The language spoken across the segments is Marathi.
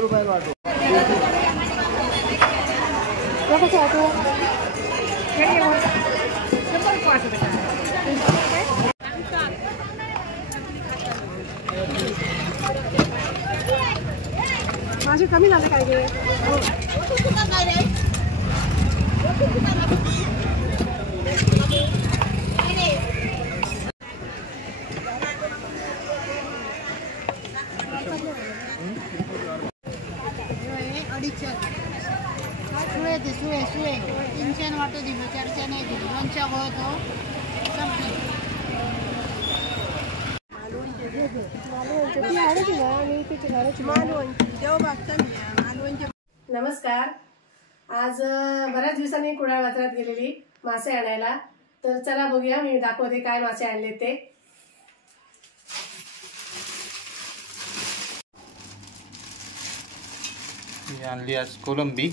रुपयाला वाटो. माझे कमी झाले काय गे. सुळे 300 वाटो दिलो 400 नाही दिलो 200 होतो. नमस्कार. आज बऱ्याच दिवसांनी कुडाळ बाजारात गेलेली मासे आणायला. तर चला बघूया, मी दाखवते काय मासे आणले ते. आणली आज कोलंबी.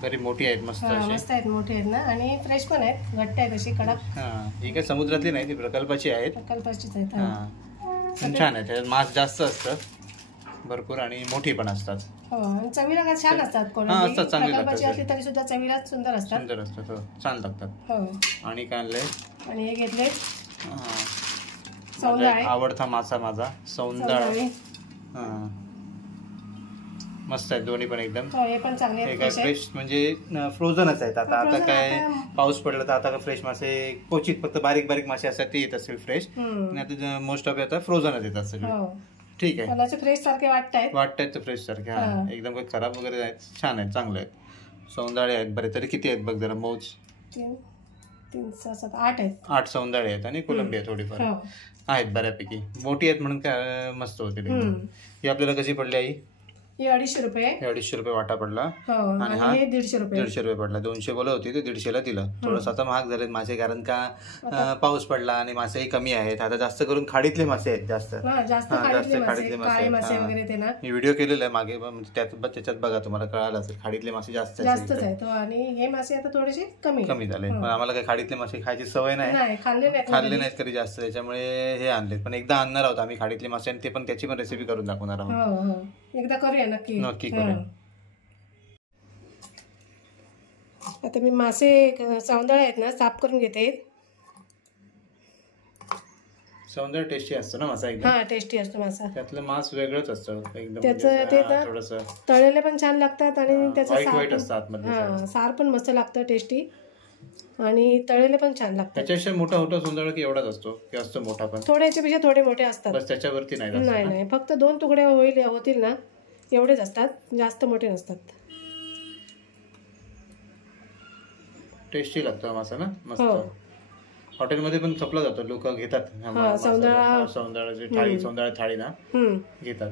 बरी मोठी आहेत, मस्त मस्त आहेत, मोठी आहेत ना, आणि फ्रेश पण आहेत, घट्ट आहेत अशी कडक. ही काय समुद्रातली नाही, ती प्रकल्पाची आहेत. प्रकल्पाचीच आहेत. छान आहे, मास जास्त असतं भरपूर आणि मोठी पण असतात. हो, आणि चवीला काय छान असतात. कोलंबी प्रकल्पाची असली तरी सुद्धा चवीला सुंदर असतात. हो, छान लागतात. हो. आणि काय आणलंय, आणि हे घेतले आवडता मासा माझा सौंदळा. मस्त आहेत दोन्ही पण एकदम. हे पण चांगले आहेत, फ्रेश म्हणजे फ्रोझनच आहेत. आता काय पाऊस पडला तर आता फ्रेश मासे क्वचित फक्त बारीक बारीक मासे असतात ते येत असतील फ्रेश. आता मोस्ट ऑफ आता फ्रोझनच येतात सगळे. ठीक आहे, फ्रेश सारखे वाटतायत तर फ्रेश सारखे. हा, एकदम काही खराब वगैरे आहेत, छान आहेत, चांगले आहेत. सौंदाळे आहेत बरे. तरी किती आहेत बघ जरा मोज. 3, 6, 7, 8 आहेत. 8 सौंदाळे आहेत आणि कोलंबी आहे थोडीफार आहेत बऱ्यापैकी. मोठी आहेत म्हणून काय मस्त होतील. ही आपल्याला कशी पडली आई? हे 250 रुपये. 250 रुपये वाटा पडला. आणि हा 150 रुपये. 150 रुपये पडला. 200 बोलत होती ते 150ला दिलं. थोडंसं आता महाग झालेत मासे, कारण का पाऊस पडला आणि मासेही कमी आहेत. आता जास्त करून खाडीतले मासे आहेत, जास्त खाडीतले मासे. मी व्हिडिओ केलेला आहे मागे, त्याच्यात बघा तुम्हाला कळालं असेल. खाडीतले मासे जास्त आहेत आणि हे मासे आता थोडेसे कमी झाले. पण आम्हाला काही खाडीतले मासे खायची सवय नाही, खाल्ले नाहीत कधी जास्त, त्याच्यामुळे हे आणलेत. पण एकदा आणणार आहोत आम्ही खाडीतले मासे, आणि ते पण त्याची पण रेसिपी करून दाखवणार आहोत. एकदा करूया नक्की करूया. आता मी मासे सौंदळे आहेत ना साफ करून घेते. सौंदर्य टेस्टी असतो ना मासा एकदम. टेस्टी असतो मासा. त्यातलं मांस वेगळंच असतं एकदम. त्याचं तळलेले पण छान लागतात आणि त्याचं सार पण मस्त लागतं, टेस्टी, आणि तळलेले पण छान लागतात. त्याच्यापेक्षा मोठा सौंदर्य की एवढाच असतो की असतो मोठा, पण थोडे याच्यापेक्षा थोडे मोठे असतात. बस त्याच्यावरती नाही, फक्त 2 तुकडे होतील ना एवढेच असतात, जास्त मोठे नसतात. टेस्टी लागतो मासा ना, मस्त. हॉटेलमध्ये पण खपला जातो, लोक घेतात. सौंदर्याची थाळी, सौंदर्य थाळी ना घेतात.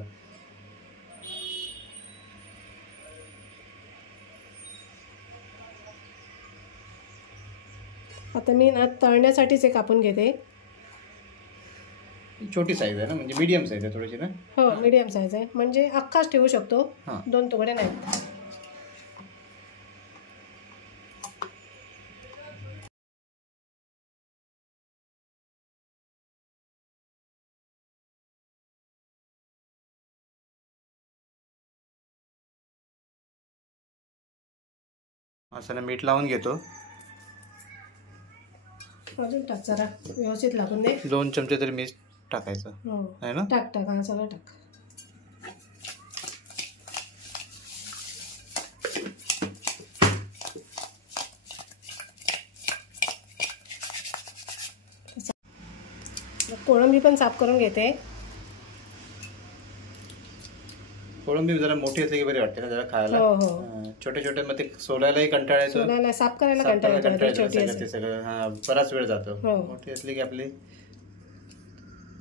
आता मी ना तळण्यासाठीच कापून घेते. छोटी साईज आहे ना, म्हणजे मीडियम साईज आहे थोडीशी ना. हो, मीडियम साईज आहे, म्हणजे अख्खाच ठेवू शकतो, 2 तुकडे नाहीत. असं मीठ लावून घेतो. अजून टाक जरा, व्यवस्थित लागून दे. 2 चमचे तरी मीठ टाकायचं आहे ना. टाक हा सगळं टाक. कोळंबी पण साफ करून घेते. कोळंबी जरा मोठी असते की बरी वाटते ना जरा खायला. छोटे छोटे मग ते सोलायलाही कंटाळायचं, साफ करायला कंटाळायचं सगळं. बराच वेळ जातो. मोठी असली की आपली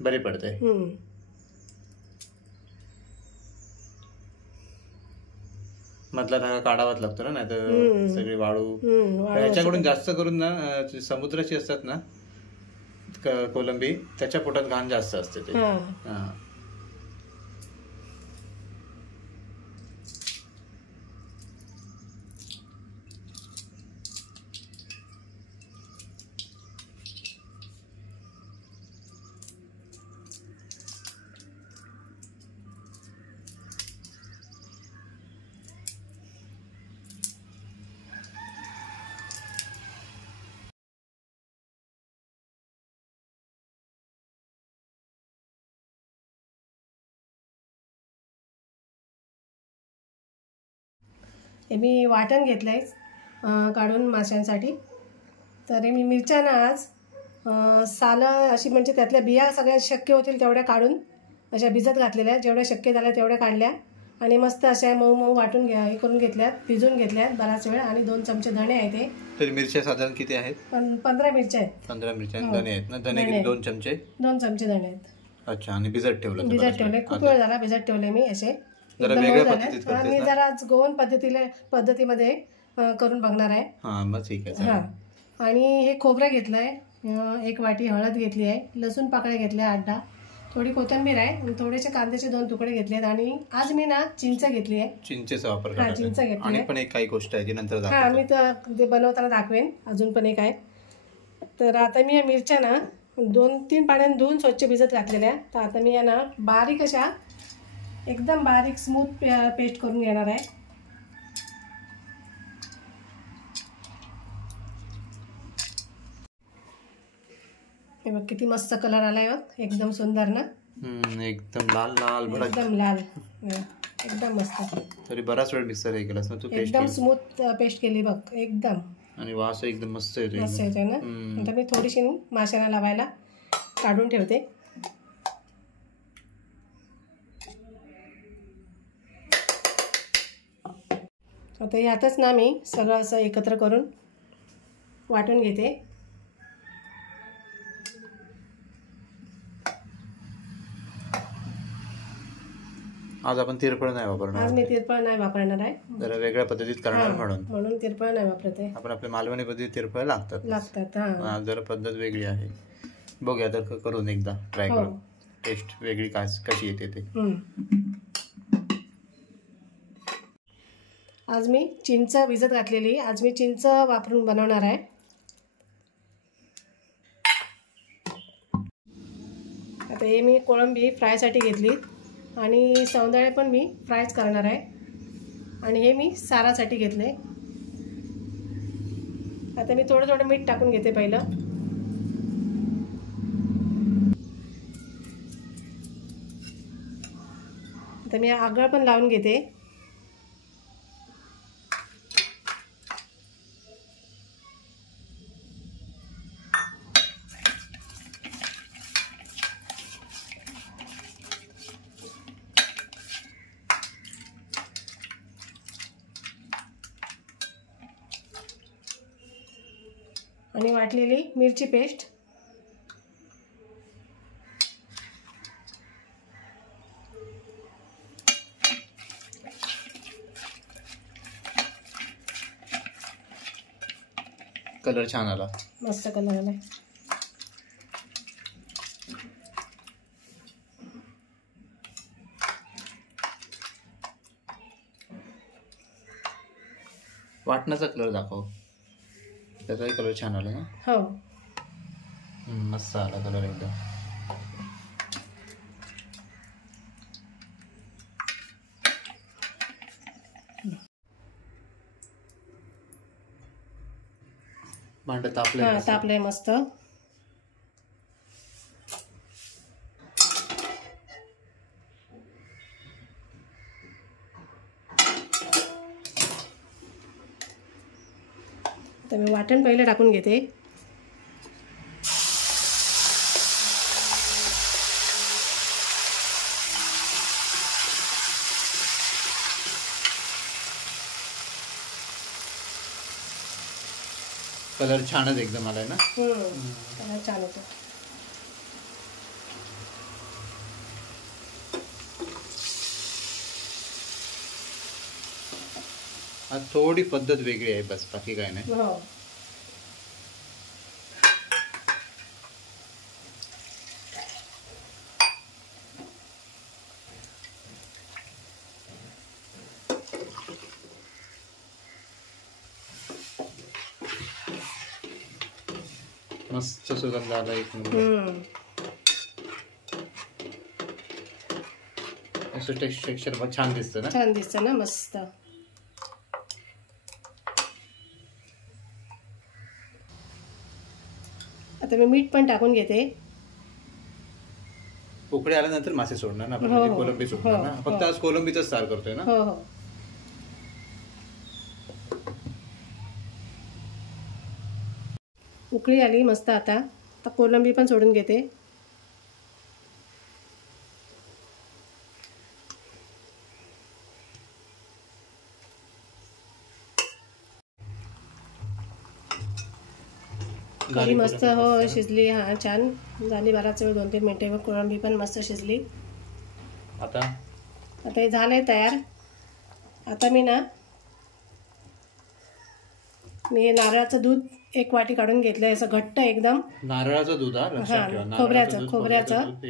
बरी पडते. मधला धागा काढावाच लागतो ना, नाही तर सगळी वाळू. ह्याच्याकडून जास्त करून ना समुद्राची असतात ना कोलंबी, त्याच्या पोटात घाण जास्त असते ते. हे मी वाटण घेतलं आहे काढून माशांसाठी. तर मी मिरच्या ना आज सालं अशी म्हणजे त्यातल्या बिया सगळ्या शक्य होतील तेवढ्या काढून अशा भिजत घातलेल्या, जेवढ्या शक्य झाल्या तेवढ्या काढल्या आणि मस्त अशा मऊ मऊ वाटून हे करून घेतल्यात, भिजून घेतल्यात बराच वेळ. आणि 2 चमचे धणे आहेत. ते तर मिरच्या साधारण किती आहेत? 15 मिरच्या आहेत. 15 मिरच्या आणि धणे आहेत ना? धणे किती? 2 चमचे. 2 चमचे धणे आहेत. अच्छा. आणि भिजत ठेवले? खूप वेळ झाला भिजत ठेवले मी. असे जरा वेगळ्या पद्धतीत मी जरा गोवन पद्धतीमध्ये करून बघणार आहे. हां मग ठीक आहे. हां. आणि हे खोबरं घेतलंय, 1 वाटी हळद घेतली आहे, लसूण पाकळ्या घेतल्या 8-10, थोडी कोथिंबीर आहे, थोडेसे कांद्याचे 2 तुकडे घेतलेत. आणि आज मी ना चिंच घेतली आहे. चिंचेचा वापर हा, चिंच घेतली. आणि पण एक काही गोष्ट आहे ती नंतर दाखवतो. हां, मी तर ते बनवताना दाखवेन. अजून पण एक आहे. तर आता मी या मिरच्या ना 2-3 पाण्याने धुवून स्वच्छ भिजत घातलेल्या. तर आता मी या ना बारीक अशा एकदम बारीक स्मूथ पेस्ट करून घेणार आहे. हे बघ किती मस्त कलर आलाय बघ, एकदम सुंदर ना. एकदम लाल लाल भडक, एकदम लाल, एकदम मस्त. तरी बराच वेळ मिक्सर हे केलास ना तू? एकदम स्मूथ पेस्ट केली बघ एकदम. आणि वास एकदम मस्त येतो. मस्त येतोय ना. आता मी थोडीशी माशाला लावायला काढून ठेवते. आता यातच ना मी सगळं असं एकत्र करून वाटून घेते. आज आपण तिरफळ नाही वापरणार. आज मी तिरफळ नाही वापरणार आहे. जरा वेगळ्या पद्धतीत करणार म्हणून तिरफळ नाही वापरत आहे. आपण आपल्या मालवणी पद्धतीत तिरफळ लागतात. हां, जरा पद्धत वेगळी आहे. बघूया तर करून एकदा ट्राय करू, टेस्ट वेगळी कशी येते ते. आज मी चिंच भिजत घातलेली, आज मी चिंच वापरून बनवणार आहे. आता हे मी कोळंबी फ्रायसाठी घेतली आणि सौंदाळे पण मी फ्रायच करणार आहे. आणि हे मी सारासाठी घेतले. आता मी थोडं थोडं मीठ टाकून घेते पहिलं. आता मी आगळ पण लावून घेते. आणि वाटलेली मिरची पेस्ट. कलर छान आला, मस्त कलर आलाय. वाटणाचा कलर दाखव. त्याचाही कलर छान आला ना? हो, मस्त आला कलर एकदम. भांड तापलंय. तापलंय मस्त. तर मी वाटण पहिलं टाकून घेते. कलर छानच एकदम आलाय ना. कलर छान होतो. आज थोडी पद्धत वेगळी आहे बस, बाकी काय नाही. हो, मस्त सुगंध आला एक नंबर. असं टेक्स्चर छान दिसतं ना. छान दिसतं ना, मस्त. आता मी मीठ पण टाकून घेते. उकळी आल्यानंतर मासे सोडणार ना आपण, कोलंबी सोडणार ना. फक्त आज कोलंबीचाच सार करतोय ना. हो हो. उकळी आली मस्त. आता कोलंबी पण सोडून घेते. कढी मस्त हो शिजली. हा छान झाली. बराच वेळ 2-3 मिनिटे. कोळंबी पण मस्त शिजली. आता हे झालंय तयार. आता मी नारळाचं दूध 1 वाटी काढून घेतलंय, असं घट्ट एकदम. नारळाचं दूध? खोबऱ्याचं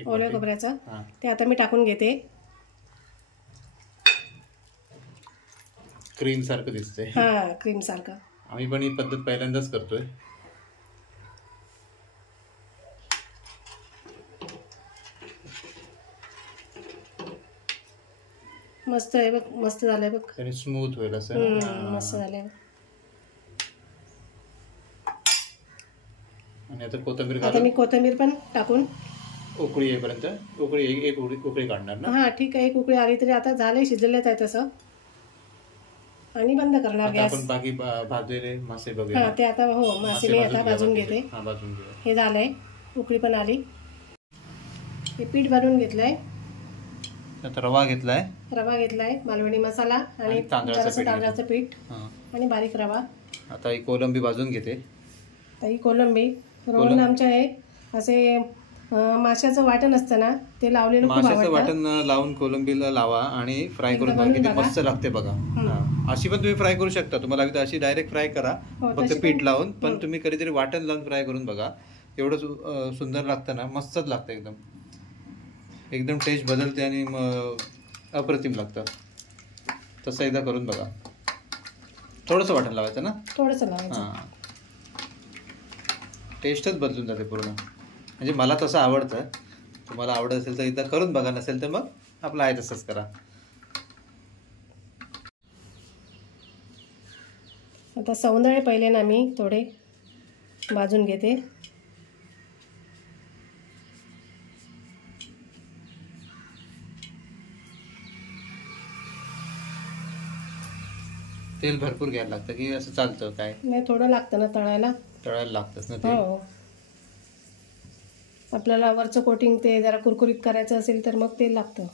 ओल्या खोबऱ्याचं. ते आता मी टाकून घेते. क्रीम सारखं दिसतंय. हा क्रीम सारखं. आम्ही पण ही पद्धत पहिल्यांदाच करतोय. मस्त आहे बघ. मस्त झालंय बघ. त्याने स्मूथ होईल असं. मस्त झालंय. आणि आता कोथिंबीर आता मी कोथिंबीर पण टाकून उकळी येईपर्यंत एक उकळी काढणार ना. हा ठीक आहे. 1 उकळी आली तरी आता झालंय, शिजलेलंच आहे तसं. आणि बंद करणार गॅस. आपण बाकी भाजलेले मासे बघूया. ते आता हो मासे मी आता भाजून घेते. हे झालंय. उकळी पण आली. हे पीठ भरून घेतलंय. आता रवा घेतलाय. मालवणी मसाला आणि तांदळाचं पीठ आणि बारीक रवा. आता ही कोलंबी भाजून घेते. ही कोलंबी रोहन आमच्या आहे असे माशाचं वाटण असतं ना, ते लावलेलं खूप आवडतं. माशाचं वाटण लावून कोलंबीला लावा आणि फ्राय करून बघा किती मस्त लागते बघा. अशी पण तुम्ही फ्राय करू शकता. तुम्हाला हवी तर अशी डायरेक्ट फ्राय करा फक्त पीठ लावून. पण तुम्ही कधीतरी वाटण लावून फ्राय करून बघा. एवढं सुंदर लागतं ना. मस्तच लागतं. एकदम टेस्ट बदलते आणि अप्रतिम लागतं. तसं एकदा करून बघा. थोडंसं वाटण लावायचं ना. थोडंसं लावायचं. हां टेस्टच बदलून जाते पूर्ण. म्हणजे मला तसं आवडतं. तुम्हाला आवडत असेल तर एकदा करून बघा. नसेल तर मग आपलं आहे तसंच करा. आता सौंदळे पहिले ना मी थोडे भाजून घेते. तेल भरपूर घ्यायला लागतं की असं चालतं काय? नाही थोडं लागतं ना तळायला लागतंच ना ते. हो. आपल्याला वरचं कोटिंग ते जरा कुरकुरीत करायचं असेल तर मग तेल लागतं.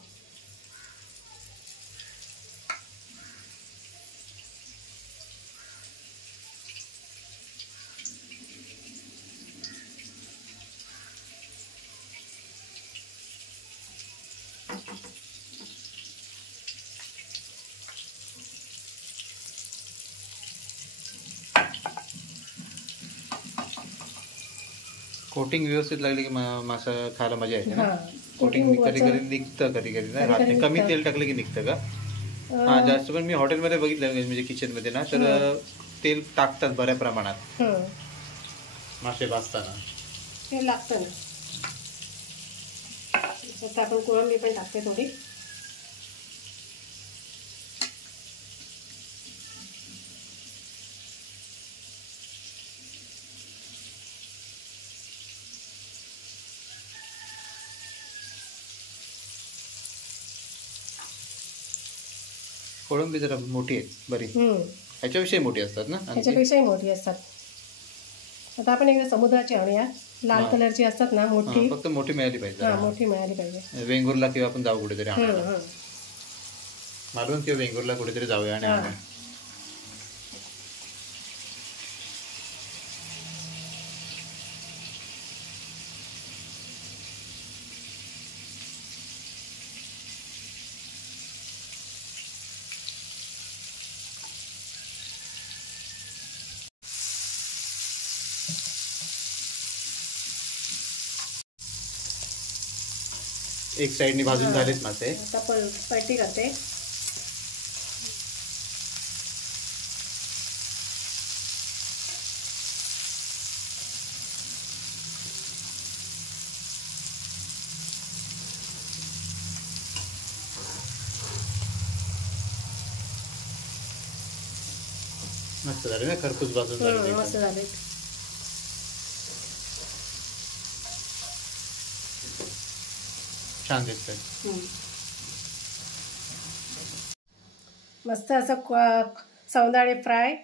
कोटिंग व्यवस्थित लागली की मासा खायला मजा येते ना. कोटिंग कधी कधी निघतं, कधी कधी नाही राहत. कमी तेल टाकलं की निघतं का? हा जास्त. पण मी हॉटेलमध्ये बघितलं म्हणजे किचनमध्ये ना, तर तेल टाकतात बऱ्या प्रमाणात मासे भाजताना. तेल लागतं ना. आता आपण कोळंबी पण टाकते थोडी. कोळंबी जरा मोठी आहे बरी. ह्याच्याविषयी मोठी असतात ना. ह्याच्यापेक्षाही मोठी असतात. आता आपण एकदा समुद्राची आणूया. लाल कलरची असतात ना मोठी. फक्त मोठी मिळाली पाहिजे. मोठी मिळाली पाहिजे. वेंगुर्ला किंवा आपण जाऊ कुठेतरी मालवण किंवा वेंगुर्ला कुठेतरी जाऊया आणि आणूया. एक साइडनी भाजून झालेत मासे. आता पलटी करते. मस्त झाले ना. खरपूस भाजून झाले. मस्त झाले. छान दिसतंय. मस्त असं सौंदाळे फ्राय,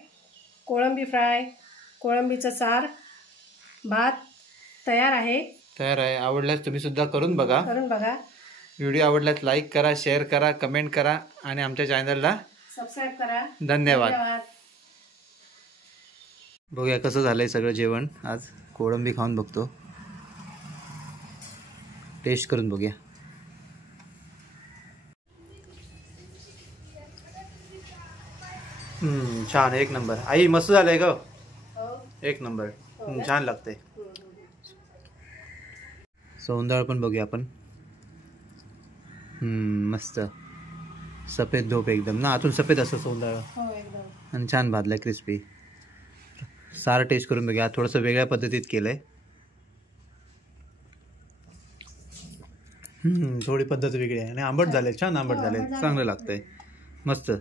कोळंबी फ्राय, कोळंबीचं सार भात तयार आहे. आवडल्यास तुम्ही सुद्धा करून बघा. व्हिडिओ आवडल्यास लाईक करा, शेअर करा, कमेंट करा आणि आमच्या चॅनलला सबस्क्राईब करा. धन्यवाद. बघूया कसं झालंय सगळं जेवण. आज कोळंबी खाऊन बघतो, टेस्ट करून बघूया. छान, एक नंबर. आई मस्त झालंय ग, एक नंबर. छान लागतंय. सौंदाळ पण बघूया आपण. मस्त सफेद धोप एकदम ना, आतून सफेद असं सौंदाळ. आणि छान भाजलाय, क्रिस्पी. सारं टेस्ट करून बघूया. थोडंसं वेगळ्या पद्धतीत केलंय. थोडी पद्धत वेगळी आहे आणि आंबट झाले, छान आंबट झाले, चांगलं लागतंय, मस्त.